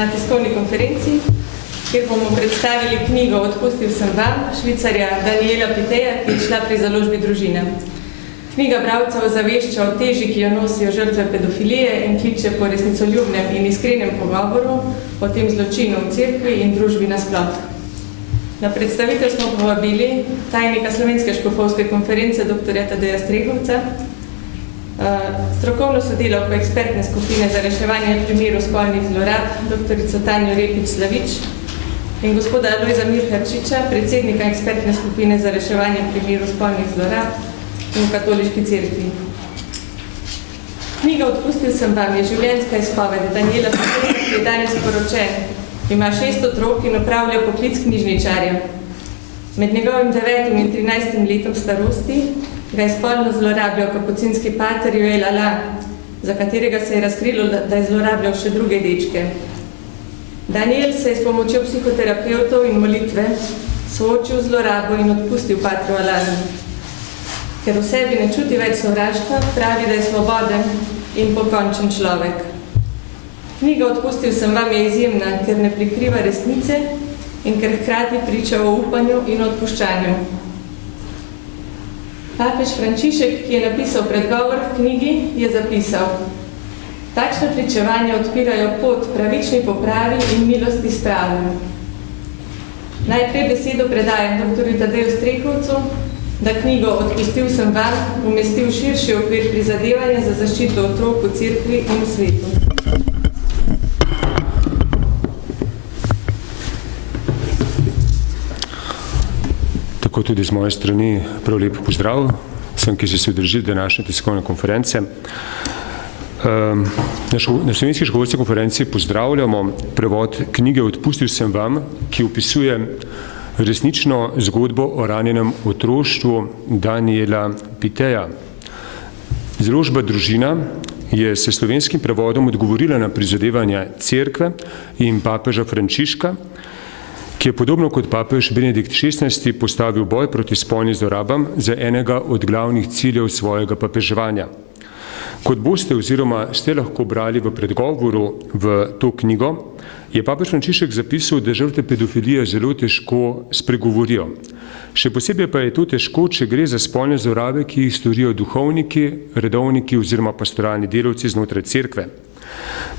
na tiskovni konferenci, kjer bomo predstavili knjigo Odpustil sem vam, švicarja Daniela Piteja, ki je šla pri založbi Družine. Knjiga bralcev zavešča o teži, ki jo nosijo žrtve pedofilije in kliče po resnicoljubnem in iskrenem pogovoru o tem zločinu v cerkvi in družbi nasploh. Na predstavitev smo povabili tajnika Slovenske škofovske konference dr. Tadeja Strehovca, strokovno sodelavko ekspertne skupine za reševanje primerov spolnih zlorab, dr. Tanjo Repič-Slavič in gospoda Alojza Mirharčiča, predsednika ekspertne skupine za reševanje primerov spolnih zlorab v katoliški cerkvi. Knjiga Odpustil sem vam je življenjska izpoved Daniela Piteja, ki je danes poročen. Ima 6 otrok in opravlja poklic knjižničarja. Med njegovim 9. in 13. letom starosti ga je spolno zlorabljal kapucinski pater Joel Ala, za katerega se je razkrilo, da je zlorabljal še druge dečke. Daniel se je s pomočjo psihoterapevtov in molitve soočil z zlorabo in odpustil patru Alanu. Ker v sebi ne čuti več sovraštva, pravi, da je svoboden in pokončen človek. Knjiga Odpustil sem vam je izjemna, ker ne prikriva resnice in ker hkrati priča o upanju in odpuščanju. Papež Frančišek, ki je napisal predgovor v knjigi, je zapisal: takšne pričevanja odpirajo pot pravični popravi in milosti spravi. Najprej besedo predajam dr. Tadeju Strehovcu, da knjigo Odpustil sem vam umesti v širši okvir prizadevanja za zaščito otrok v cerkvi in v svetu. Tako tudi z moje strani prav lep pozdrav vsem, ki so se udeležili današnje tiskovne konference. Na Slovenski škofovski konferenci pozdravljamo prevod knjige Odpustil sem vam, ki opisuje resnično zgodbo o ranjenem otroštvu Daniela Piteja. Založba Družina je s slovenskim prevodom odgovorila na prizadevanja cerkve in papeža Frančiška, ki je podobno kot papež Benedikt XVI postavil boj proti spolnim zlorabam za enega od glavnih ciljev svojega papeževanja. Kot boste oziroma ste lahko brali v predgovoru v to knjigo, je papež Frančišek zapisal, da žrtve pedofilije zelo težko spregovorijo. Še posebej pa je to težko, če gre za spolne zlorabe, ki jih storijo duhovniki, redovniki oziroma pastoralni delavci znotraj cerkve.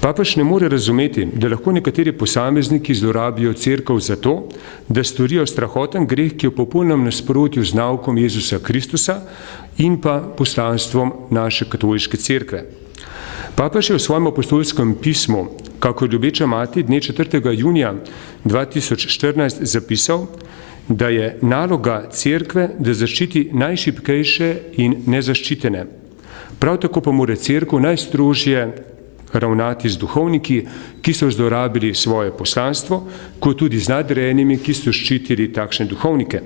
Papež ne more razumeti, da lahko nekateri posamezniki zlorabijo cerkev zato, da storijo strahoten greh, ki je v popolnem nasprotju z naukom Jezusa Kristusa in pa poslanstvom naše katoliške cerkve. Papež je v svojem apostolskem pismu, kakor ljubeča mati, dne 4. junija 2014 zapisal, da je naloga cerkve, da zaščiti najšibkejše in nezaščitene. Prav tako pa mora cerkev najstrožje ravnati z duhovniki, ki so zlorabili svoje poslanstvo, kot tudi z nadrejenimi, ki so ščitili takšne duhovnike.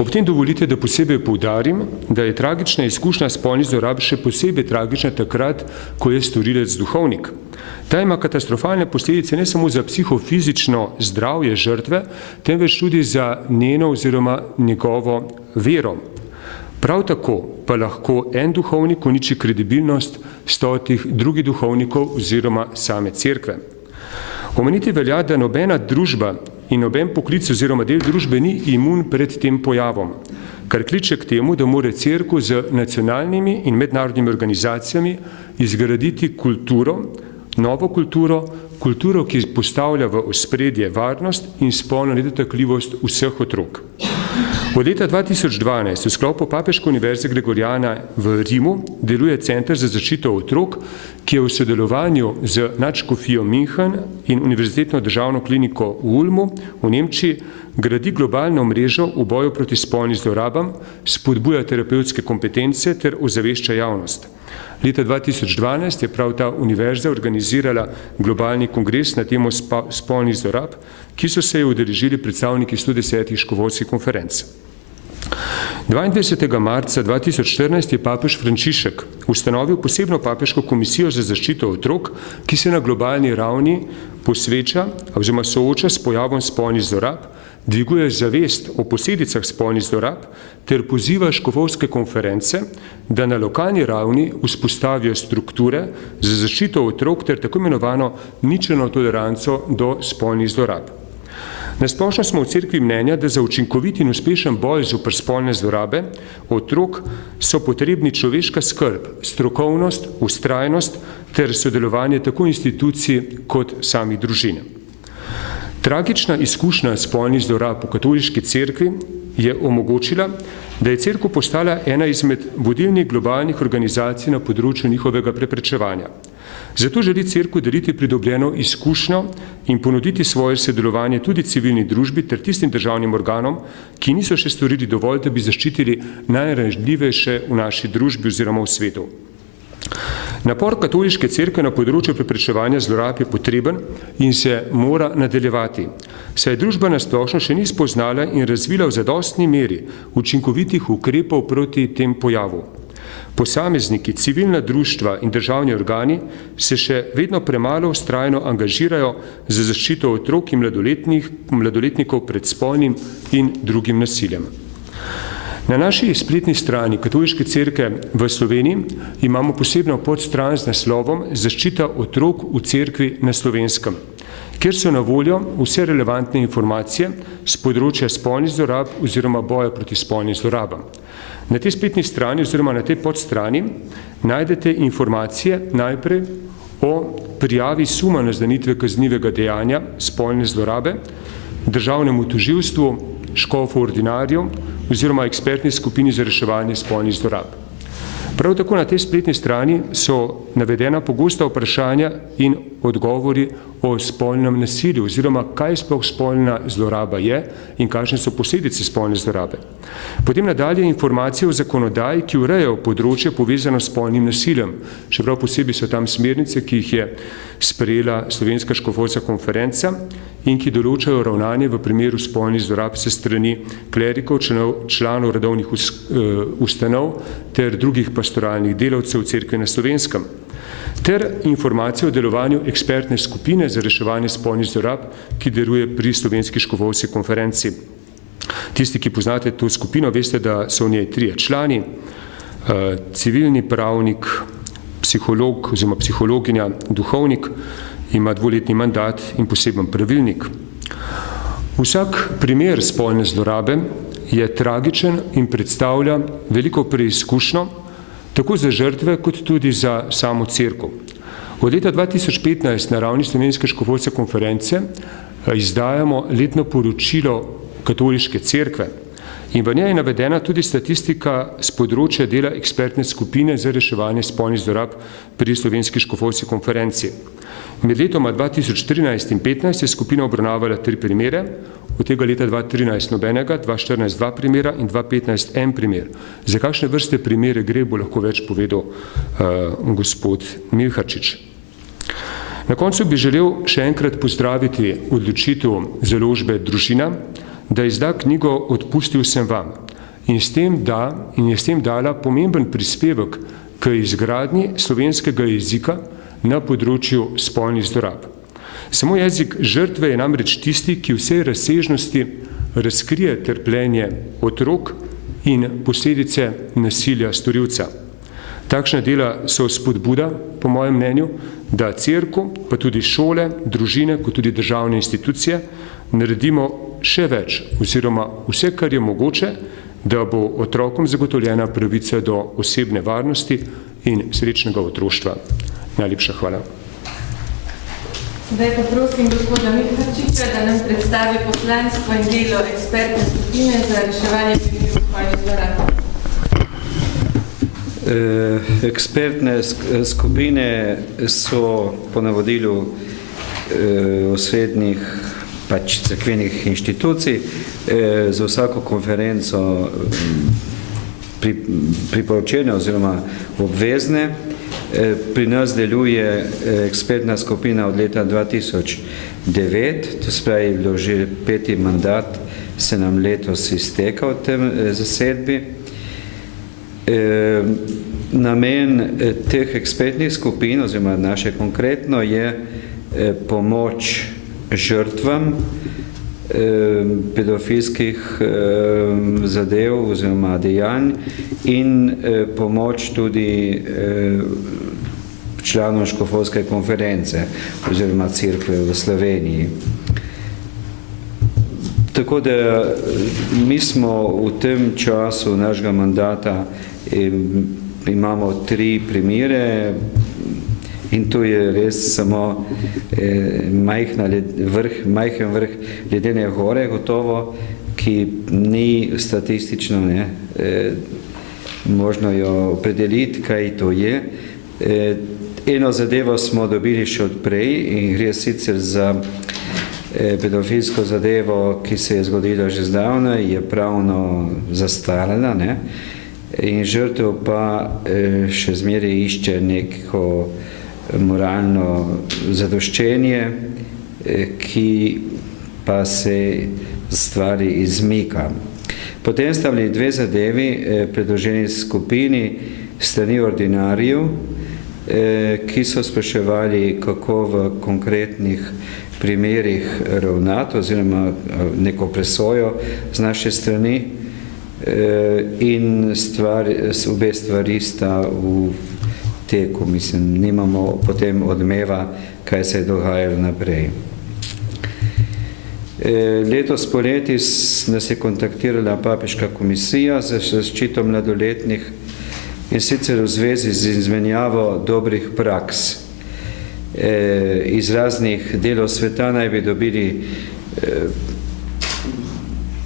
Ob tem dovolite, da posebej poudarim, da je tragična izkušnja spolnih zlorab še posebej tragična takrat, ko je storilec duhovnik. Ta ima katastrofalne posledice ne samo za psihofizično zdravje žrtve, temveč tudi za njeno oziroma njegovo vero. Prav tako pa lahko en duhovnik uniči kredibilnost 100 drugih duhovnikov oziroma same cerkve. Omeniti velja, da nobena družba in noben poklic oziroma del družbe ni imun pred tem pojavom, kar kliče k temu, da mora cerkev z nacionalnimi in mednarodnimi organizacijami izgraditi kulturo, novo kulturo, kulturo, ki postavlja v ospredje varnost in spolno nedotakljivost vseh otrok. Od leta 2012 v sklopu Papeške univerze Gregorijana v Rimu deluje Center za zaščito otrok, ki je v sodelovanju z nadškofijo München in Univerzitetno državno kliniko v Ulmu v Nemčiji gradi globalno mrežo v boju proti spolnim zlorabam, spodbuja terapevtske kompetence ter ozavešča javnost. Leta 2012 je prav ta univerza organizirala globalni kongres na temo spolnih zlorab, ki so se je udeležili predstavniki 110 škofovskih konferenc. 22. marca 2014 je papež Frančišek ustanovil posebno papeško komisijo za zaščito otrok, ki se na globalni ravni posveča oziroma sooča s pojavom spolnih zlorab dviguje zavest o posledicah spolnih zlorab ter poziva škofovske konference, da na lokalni ravni vzpostavijo strukture za zaščito otrok ter tako imenovano ničelno toleranco do spolnih zlorab. Nasplošno smo v cerkvi mnenja, da za učinkovit in uspešen boj zoper spolne zlorabe otrok so potrebni človeška skrb, strokovnost, vztrajnost ter sodelovanje tako institucij kot samih družin. Tragična izkušnja spolnih zlorab v katoliški cerkvi je omogočila, da je cerkev postala ena izmed vodilnih globalnih organizacij na področju njihovega preprečevanja. Zato želi cerkev deliti pridobljeno izkušnjo in ponuditi svoje sodelovanje tudi civilni družbi ter tistim državnim organom, ki niso še storili dovolj, da bi zaščitili najranljivejše v naši družbi oziroma v svetu. Napor katoliške cerkve na področju preprečevanja zlorab je potreben in se mora nadaljevati, saj družba nasplošno še ni spoznala in razvila v zadostni meri učinkovitih ukrepov proti tem pojavu. Posamezniki, civilna društva in državni organi se še vedno premalo vztrajno angažirajo za zaščito otrok in mladoletnikov pred spolnim in drugim nasiljem. Na naši spletni strani Katoliške cerkve v Sloveniji imamo posebno podstran z naslovom Zaščita otrok v cerkvi na Slovenskem, kjer so na voljo vse relevantne informacije z področja spolnih zlorab oziroma boja proti spolnim zlorabam. Na tej spletni strani oziroma na tej podstrani najdete informacije najprej o prijavi suma naznanitve kaznivega dejanja spolne zlorabe, državnemu tožilstvu, škofu ordinarju oziroma ekspertni skupini za reševanje spolnih zlorab. Prav tako na tej spletni strani so navedena pogosta vprašanja in odgovori o spolnem nasilju oziroma kaj sploh spolna zloraba je in kakšne so posledice spolne zlorabe. Potem nadalje informacije o zakonodaji, ki urejajo področje povezano s spolnim nasiljem. Še prav posebej so tam smernice, ki jih je sprejela Slovenska škofovska konferenca in ki določajo ravnanje v primeru spolnih zlorab se strani klerikov, članov redovnih ustanov ter drugih pastoralnih delavcev cerkve na Slovenskem, ter informacije o delovanju ekspertne skupine za reševanje spolnih zlorab, ki deluje pri Slovenski škofovski konferenci. Tisti, ki poznate to skupino, veste, da so v njej 3 člani, civilni pravnik, psiholog oziroma psihologinja, duhovnik, ima 2-letni mandat in poseben pravilnik. Vsak primer spolne zlorabe je tragičen in predstavlja veliko preizkušnjo, tako za žrtve, kot tudi za samo cerkev. Od leta 2015 na ravni Slovenske škofovske konference izdajamo letno poročilo Katoliške cerkve in v njej je navedena tudi statistika z področja dela ekspertne skupine za reševanje spolnih zlorab pri Slovenski škofovski konferenci. Med letoma 2013 in 2015 je skupina obravnavala 3 primere, od tega leta 2013 nobenega, 2014 2 primera in 2015 1 primer. Za kakšne vrste primere gre, bo lahko več povedal gospod Milharčič. Na koncu bi želel še enkrat pozdraviti odločitev založbe Družina, da izda knjigo Odpustil sem vam in je s tem dala pomemben prispevek k izgradnji slovenskega jezika na področju spolnih zlorab. Samo jezik žrtve je namreč tisti, ki vsej razsežnosti razkrije trpljenje otrok in posledice nasilja storilca. Takšna dela so spodbuda, po mojem mnenju, da cerkev, pa tudi šole, družine, kot tudi državne institucije, naredimo še več oziroma vse, kar je mogoče, da bo otrokom zagotovljena pravica do osebne varnosti in srečnega otroštva. Najlepša hvala. Zdaj pa prosim gospoda Milharčiča, da nam predstavi poslanstvo in delo ekspertne skupine za reševanje primerov spolnih zlorab. Ekspertne skupine so po navodilu osrednjih cerkvenih inštitucij za vsako konferenco priporočene oziroma obvezne. Pri nas deluje ekspertna skupina od leta 2009, to spravi je bilo že 5. mandat, se nam letos izteka v tem zasedbi. Namen teh ekspertnih skupin oziroma naše konkretno je pomoč žrtvam pedofilskih zadev oziroma dejanj in pomoč tudi članom Škofovske konference oziroma Cerkve v Sloveniji. Tako da mi smo v tem času našega mandata imamo 3 primere in to je res samo majhen vrh ledene gore gotovo, ki ni statistično možno jo opredeliti, kaj to je. Eno zadevo smo dobili še odprej in gre sicer za pedofilsko zadevo, ki se je zgodila že zdavnaj, je pravno zastarala, in žrtev pa še zmeraj išče neko moralno zadoščenje, ki pa se stvari izmika. Potem sta bili 2 zadevi predloženi skupini strani ordinarjev, ki so spraševali, kako v konkretnih primerih ravnati oziroma neko presojo z naše strani, in obe stvari sta v teku, mislim, nimamo potem odmeva, kaj se je dogajalo naprej. Letos poleti nas je kontaktirala Papeška komisija za zaščito mladoletnih in sicer v zvezi z izmenjavo dobrih praks. Iz raznih delov sveta naj bi dobili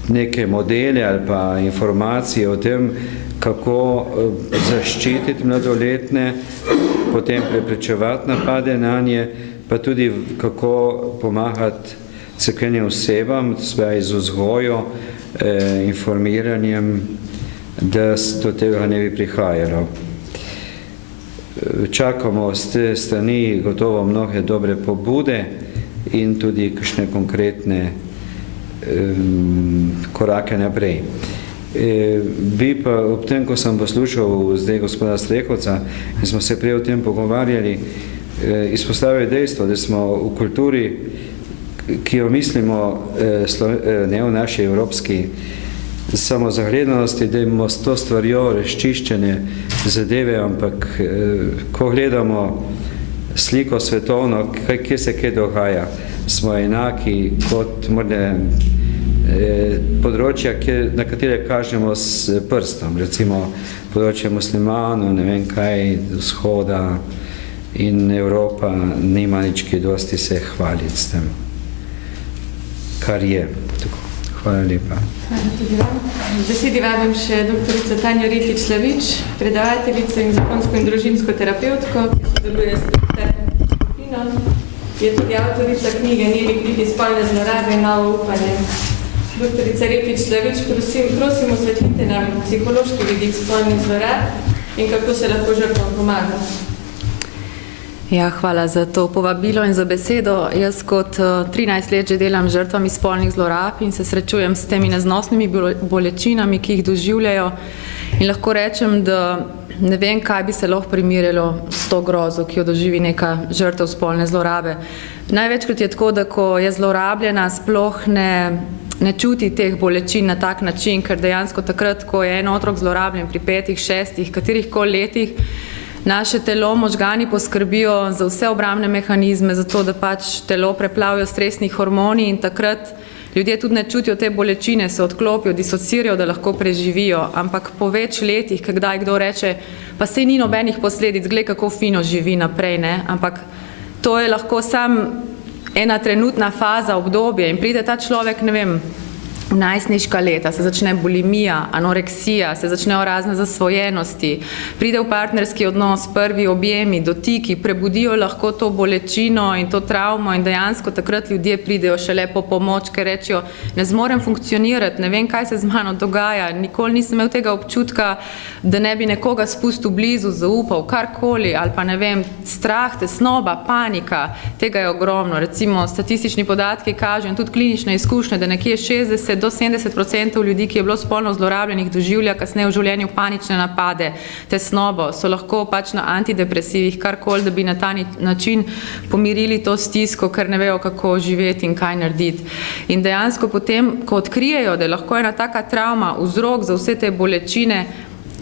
neke modele ali pa informacije o tem, kako zaščititi mladoletne, potem preprečevati napade na nje, pa tudi kako pomagati cerkvenim osebam, z vzgojo, informiranjem, da do tega ne bi prihajalo. Čakamo z te strani gotovo mnoge dobre pobude in tudi kakšne konkretne korake naprej. Bi pa ob tem, ko sem poslušal zdaj gospoda Strehovca in smo se prej o tem pogovarjali, izpostavili dejstvo, da smo v kulturi, ki jo mislimo ne v naši evropski samozagledanosti, da imamo s to stvarjo razčiščene zadeve, ampak ko gledamo sliko svetovno, kje se kaj dogaja, smo enaki kot morda področja, na katere kažemo s prstom, recimo področje muslimanov, ne vem kaj, vzhoda in Evropa nima nič kaj dosti se hvaliti s tem, kar je. Tako. Hvala lepa. Hvala tudi vam. Z besedi vabim še doktorico Tanjo Rifič-Slavič, predavateljico in zakonsko in družinsko terapevtko, ki sodeluje s ekspertno skupino. Je tudi avtorica knjige Neli kriti spolne zlorabe in novo upanje. Doktorica Rifič-Slavič, prosim osvetlite nam psihološki vidik spolnih zlorab in kako se lahko žrtvam pomaga. Ja, hvala za to povabilo in za besedo. Jaz kot 13 let že delam žrtvami spolnih zlorab in se srečujem s temi neznosnimi bolečinami, ki jih doživljajo. In lahko rečem, da ne vem, kaj bi se lahko primerjalo s to grozo, ki jo doživi neka žrtev spolne zlorabe. Največkrat je tako, da ko je zlorabljena, sploh ne čuti teh bolečin na tak način, ker dejansko takrat, ko je en otrok zlorabljen pri 5, 6, katerihkoli letih, naše telo, možgani poskrbijo za vse obrambne mehanizme, zato da pač telo preplavijo stresni hormoni in takrat ljudje tudi ne čutijo te bolečine, se odklopijo, disocirajo, da lahko preživijo, ampak po več letih, kdaj kdo reče, pa saj ni nobenih posledic, glej, kako fino živi naprej, ne, ampak to je lahko sam ena trenutna faza, obdobje in pride ta človek, ne vem, v najstniška leta, se začne bulimija, anoreksija, se začnejo razne zasvojenosti, pride v partnerski odnos, prvi objemi, dotiki, prebudijo lahko to bolečino in to travmo in dejansko takrat ljudje pridejo šele po pomoč, ker rečejo, ne zmorem funkcionirati, ne vem, kaj se z mano dogaja, nikoli nisem imel tega občutka, da ne bi nekoga spustil blizu, zaupal, karkoli, ali pa ne vem, strah, tesnoba, panika, tega je ogromno. Recimo statistični podatki kažejo in tudi klinične izkušnje, da nekje 60 to 70% ljudi, ki je bilo spolno zlorabljenih, doživlja kasneje v življenju panične napade, tesnobo, so lahko pač na antidepresivih, karkoli, da bi na ta način pomirili to stisko, ker ne vejo, kako živeti in kaj narediti. In dejansko potem, ko odkrijejo, da je lahko ena taka travma vzrok za vse te bolečine,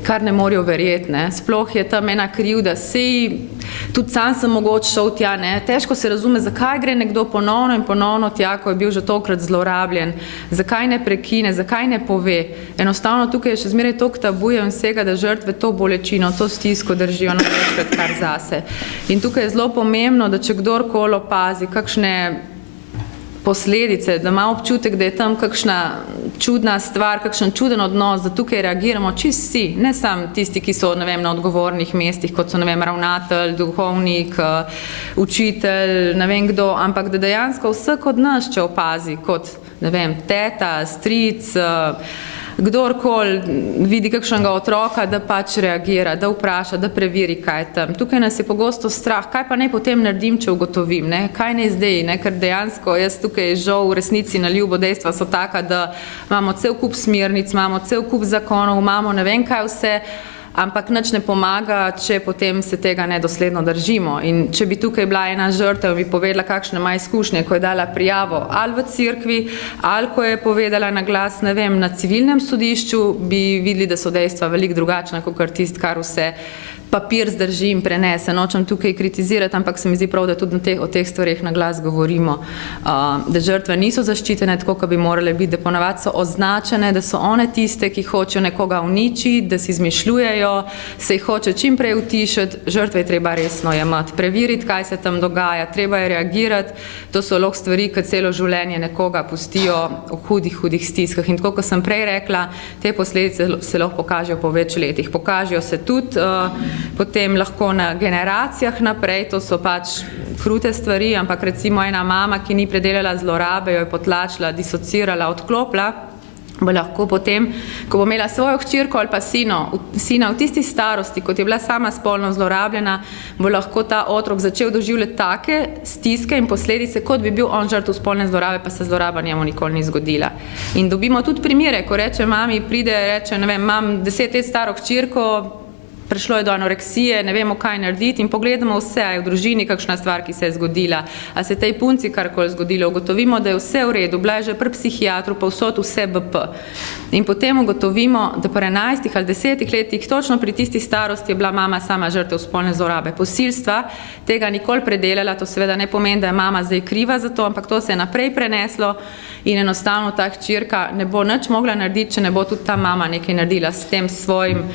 kar ne morajo verjeti, ne. Sploh je tam ena krivda, sej tudi sam sem mogoče šel tja, ne. Težko se razume, zakaj gre nekdo ponovno in ponovno tja, ko je bil že tokrat zlorabljen, zakaj ne prekine, zakaj ne pove. Enostavno tukaj je še zmeraj toliko tabujev in vsega, da žrtve to bolečino, to stisko držijo največkrat kar zase. In tukaj je zelo pomembno, da če kdorkoli opazi kakšne posledice, da ima občutek, da je tam kakšna čudna stvar, kakšen čuden odnos, da tukaj reagiramo čisto vsi, ne samo tisti, ki so, ne vem, na odgovornih mestih, kot so, ne vem, ravnatelj, duhovnik, učitelj, ne vem kdo, ampak da dejansko vsak od nas, če opazi, kot, ne vem, teta, stric, kdorkoli vidi kakšnega otroka, da pač reagira, da vpraša, da preveri, kaj je tam. Tukaj nas je pogosto strah, kaj pa naj potem naredim, če ugotovim, ne? Kaj naj zdaj, ne? Ker dejansko jaz tukaj žal v resnici na ljubo dejstva so taka, da imamo cel kup smernic, imamo cel kup zakonov, imamo ne vem kaj vse, ampak nič ne pomaga, če potem se tega nedosledno držimo. In če bi tukaj bila ena žrtev, bi povedala, kakšne ima izkušnje, ko je dala prijavo ali v cerkvi, ali ko je povedala na glas, ne vem, na civilnem sodišču, bi videli, da so dejstva veliko drugačna, kot tisto, kar vse papir zdrži in prenese. Nočem tukaj kritizirati, ampak se mi zdi prav, da tudi o teh stvareh na glas govorimo, da žrtve niso zaščitene tako, kot bi morale biti, da ponavadi so označene, da so one tiste, ki hočejo nekoga uničiti, da si izmišljujejo, se jih hoče čim prej utišati, žrtve je treba resno jemati, preveriti, kaj se tam dogaja, treba je reagirati, to so lahko stvari, ki celo življenje nekoga pustijo v hudih stiskah. In tako, kot sem prej rekla, te posledice se lahko pokažejo po več letih. Pokažejo se tudi potem lahko na generacijah naprej, to so pač krute stvari, ampak recimo ena mama, ki ni predelala zlorabe, jo je potlačila, disocirala, odklopila, bo lahko potem, ko bo imela svojo hčerko ali pa sina v tisti starosti, kot je bila sama spolno zlorabljena, bo lahko ta otrok začel doživljati take stiske in posledice, kot bi bil on žrtev spolne zlorabe, pa se zloraba njemu nikoli ni zgodila. In dobimo tudi primere, ko reče mami, pride, reče, ne vem, imam 10 let staro hčerko, prišlo je do anoreksije, ne vemo, kaj narediti in pogledamo vse, a je v družini kakšna stvar, ki se je zgodila, a se tej punci karkoli zgodilo, ugotovimo, da je vse v redu, bila je že pri psihiatru, pa vsod vse BP. In potem ugotovimo, da pri 11 ali 10 letih, točno pri tisti starosti je bila mama sama žrtev spolne zlorabe, posilstva, tega nikoli predelala, to seveda ne pomeni, da je mama zdaj kriva za to, ampak to se je naprej preneslo in enostavno ta hčerka ne bo nič mogla narediti, če ne bo tudi ta mama nekaj naredila s tem svojim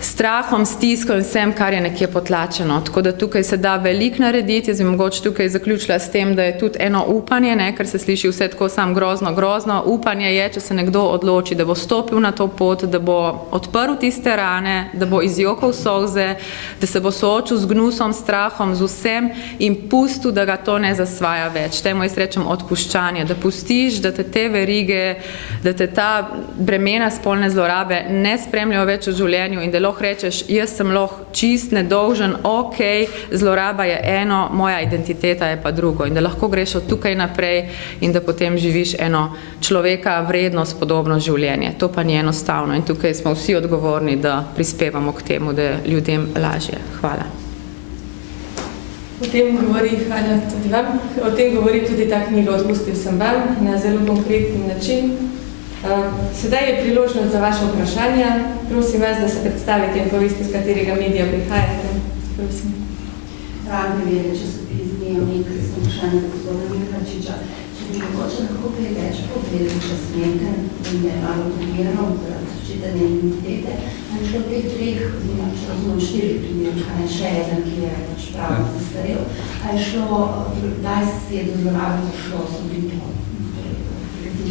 strahom, stisko in vsem, kar je nekje potlačeno. Tako da tukaj se da veliko narediti. Jaz bi mogoče tukaj zaključila s tem, da je tudi eno upanje, ne, ker se sliši vse tako sam grozno. Upanje je, če se nekdo odloči, da bo stopil na to pot, da bo odprl tiste rane, da bo izjokal solze, da se bo soočil z gnusom, strahom, z vsem in pustil, da ga to ne zasvaja več. Temu jaz rečem odpuščanje, da pustiš, da te te verige, da te ta bremena spolne zlorabe ne spremljajo več v življenju in da lahko rečeš, jaz sem lahko čist, nedolžen, ok, zloraba je eno, moja identiteta je pa drugo in da lahko greš od tukaj naprej in da potem živiš eno človeka vredno spodobno življenje. To pa ni enostavno in tukaj smo vsi odgovorni, da prispevamo k temu, da je ljudem lažje. Hvala. O tem govori tudi ta knjiga Odpustil sem vam na zelo konkretni način. Sedaj je priložnost za vaše vprašanja. Prosim vas, da se predstavite in poveste, z katerega medija prihajate. Prosim. Pravni vede časopis Dnevnik, sem vprašanje gospoda Mihačiča. Če bi mogoče lahko kaj več povedali, če smete, da je malo primerno zaradi čitanja identitete, ali šlo teh treh, če razumem 4 primerčka, ne še eden, ki je pač pravno zastarel, ali šlo, kdaj se je do zlorabe šlo, so bili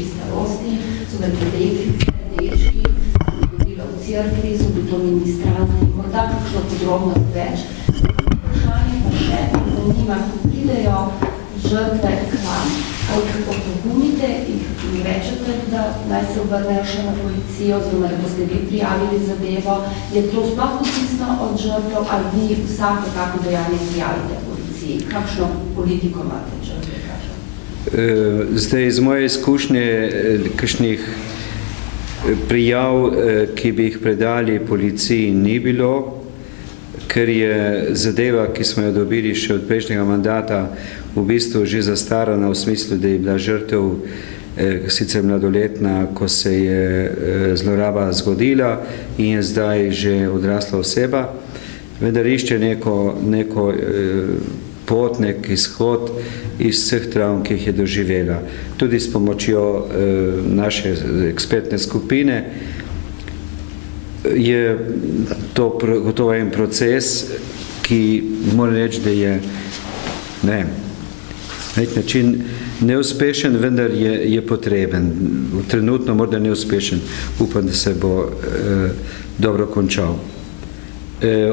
starosti, so bili deklice, dečki, so bili v cerkvi, so bili to ministranti, morda kakšno podrobnost več. Vprašanje pa še, zanima, ko pridejo žrtve k vam, ali jih opogumite, jih rečete, da naj se obrnejo še na policijo, oziroma da boste vi prijavili zadevo, je to sploh odvisno od žrtev, ali vi vsako tako dejanje prijavite policiji? Kakšno politiko imate, če vas prekažem? Zdaj, iz moje izkušnje, kakšnih prijav, ki bi jih predali policiji, ni bilo, ker je zadeva, ki smo jo dobili še od prejšnjega mandata, v bistvu že zastarana v smislu, da je bila žrtev sicer mladoletna, ko se je zloraba zgodila in je zdaj že odrasla oseba, vendar išče neko pot, nek izhod iz vseh travm, ki jih je doživela. Tudi s pomočjo naše ekspertne skupine je to gotovo en proces, ki moram reči, da je na nek način neuspešen, vendar je potreben. Trenutno morda neuspešen. Upam, da se bo dobro končal.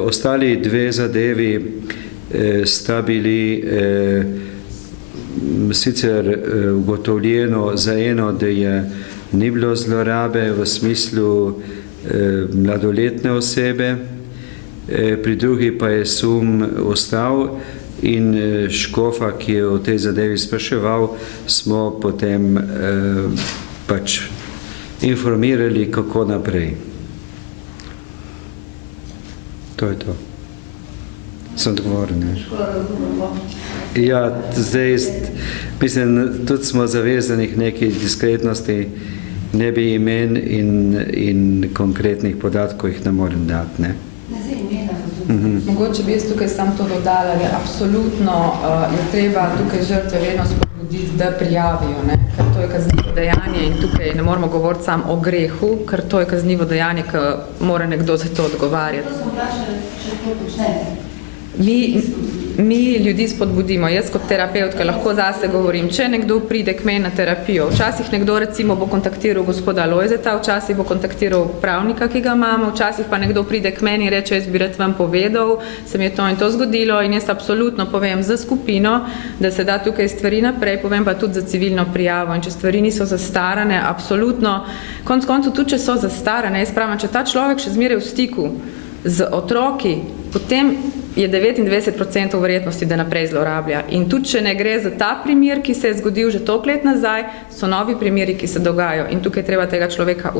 Ostali dve zadevi sta bili sicer ugotovljeno za eno, da je ni bilo zlorabe v smislu mladoletne osebe, pri drugi pa je sum ostal in škofa, ki je o tej zadevi spraševal, smo potem pač informirali, kako naprej. To je to. Sem odgovoren. Ja, zdaj, mislim, tudi smo zavezani k neki diskretnosti, ne bi imen in konkretnih podatkov jih ne morem dati, ne. Mogoče bi jaz tukaj samo to dodala, da absolutno je treba tukaj žrtve vedno spodbuditi, da prijavijo, ne? Ker to je kaznivo dejanje in tukaj ne moramo govoriti samo o grehu, ker to je kaznivo dejanje, ki mora nekdo za to odgovarjati. To sem vprašala, če to počnete. Mi ljudi spodbudimo. Jaz kot terapevtka lahko zase govorim, če nekdo pride k meni na terapijo, včasih nekdo recimo bo kontaktiral gospoda Lojzeta, včasih bo kontaktiral pravnika, ki ga imamo, včasih pa nekdo pride k meni in reče, jaz bi rad vam povedal, se mi je to in to zgodilo in jaz absolutno povem za skupino, da se da tukaj stvari naprej, povem pa tudi za civilno prijavo in če stvari niso zastarane, absolutno, konec koncev tudi če so zastarane, jaz pravim, če ta človek še zmeraj v stiku z otroki, potem je 99% verjetnosti, da naprej zlorablja. In tudi, če ne gre za ta primer, ki se je zgodil že toliko let nazaj, so novi primeri, ki se dogajajo in tukaj treba tega človeka